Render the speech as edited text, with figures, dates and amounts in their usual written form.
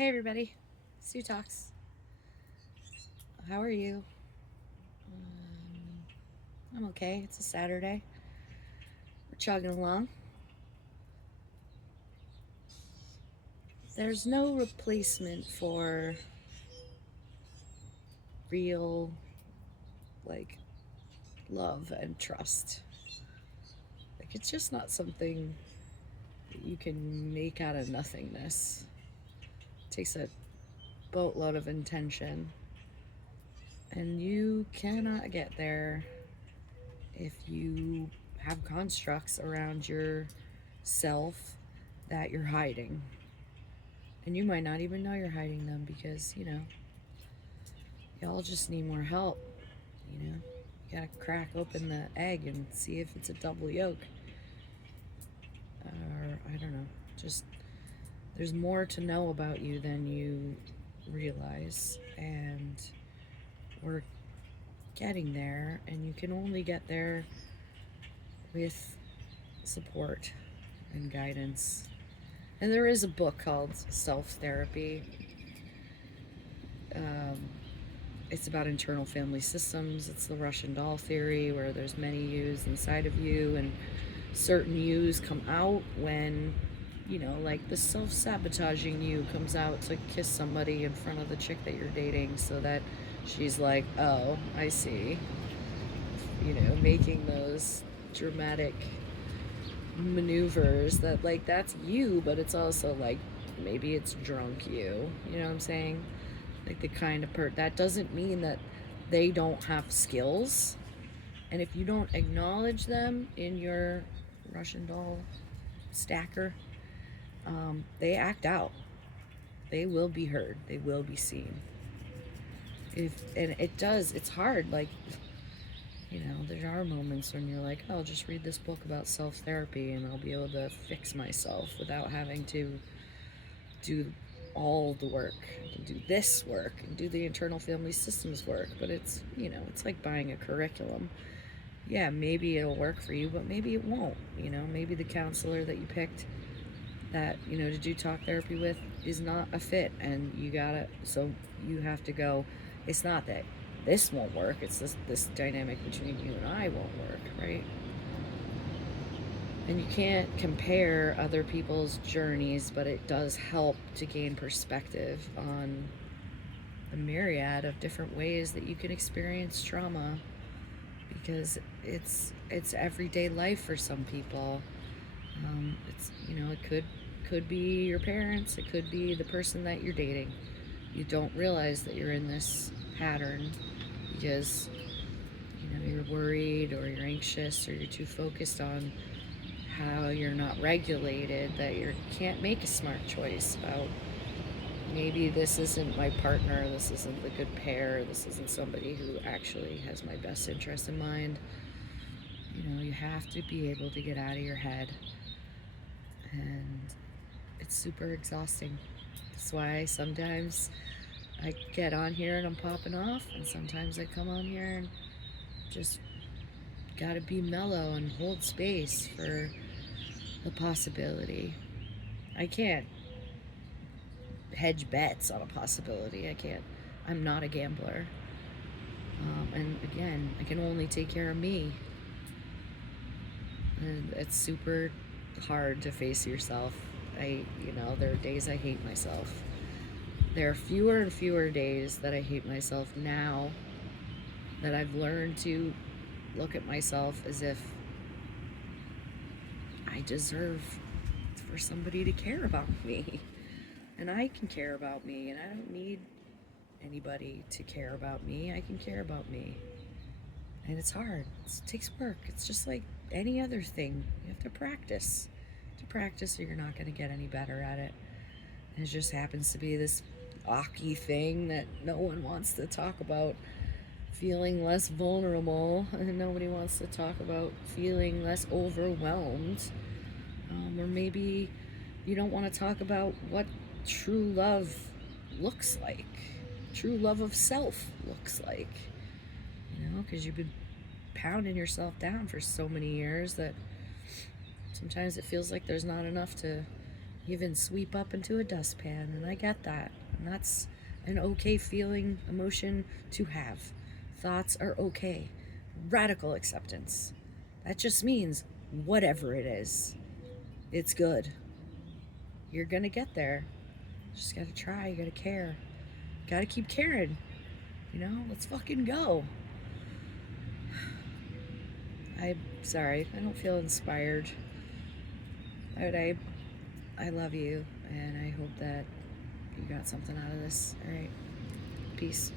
Hey everybody, Sue Talks. How are you? I'm okay. It's a Saturday. We're chugging along. There's no replacement for real, like, love and trust. Like, it's just not something that you can make out of nothingness. It takes a boatload of intention, and you cannot get there if you have constructs around your self that you're hiding. And you might not even know you're hiding them because, y'all just need more help. You gotta crack open the egg and see if it's a double yolk. Or, I don't know. Just, there's more to know about you than you realize. And we're getting there, and you can only get there with support and guidance. And there is a book called Self Therapy. Um, it's about internal family systems. It's the Russian doll theory, where there's many yous inside of you, and certain yous come out when, like the self-sabotaging you comes out to kiss somebody in front of the chick that you're dating so that she's like, oh, I see. Making those dramatic maneuvers that, like, that's you, but it's also like maybe it's drunk you know what I'm saying? Like the kind of that doesn't mean that they don't have skills, and if you don't acknowledge them in your Russian doll stacker, they act out. They will be heard, they will be seen. And it's hard, like, there are moments when you're like, oh, I'll just read this book about self-therapy and I'll be able to fix myself without having to do all the work. I can do this work and do the internal family systems work, but it's like buying a curriculum. Yeah, maybe it'll work for you, but maybe it won't. Maybe the counselor that you picked that, to do talk therapy with is not a fit, and so you have to go, it's not that this won't work, it's this dynamic between you and I won't work, right? And you can't compare other people's journeys, but it does help to gain perspective on the myriad of different ways that you can experience trauma, because it's everyday life for some people. It could be your parents, it could be the person that you're dating. You don't realize that you're in this pattern because you're worried or you're anxious or you're too focused on how you're not regulated, that you can't make a smart choice about, maybe this isn't my partner, this isn't the good pair, this isn't somebody who actually has my best interest in mind. You have to be able to get out of your head, and it's super exhausting. That's why sometimes I get on here and I'm popping off, and sometimes I come on here and just gotta be mellow and hold space for the possibility. I can't hedge bets on a possibility. I can't. I'm not a gambler. And again, I can only take care of me. And it's super hard to face yourself. There are days I hate myself. There are fewer and fewer days that I hate myself now, that I've learned to look at myself as if I deserve for somebody to care about me. And I can care about me, and I don't need anybody to care about me. I can care about me. And it's hard. It takes work. It's just like any other thing. You have to practice. Or you're not going to get any better at it. And it just happens to be this awky thing that no one wants to talk about, feeling less vulnerable, and nobody wants to talk about feeling less overwhelmed. Or maybe you don't want to talk about what true love looks like, true love of self looks like, because you've been pounding yourself down for so many years that sometimes it feels like there's not enough to, even sweep up into a dustpan, and I get that. And that's an okay feeling, emotion to have. Thoughts are okay. Radical acceptance. That just means whatever it is, it's good. You're gonna get there. Just gotta try, you gotta care. Gotta keep caring. You know, let's fucking go. I'm sorry, I don't feel inspired. But I love you, and I hope that you got something out of this. All right, peace.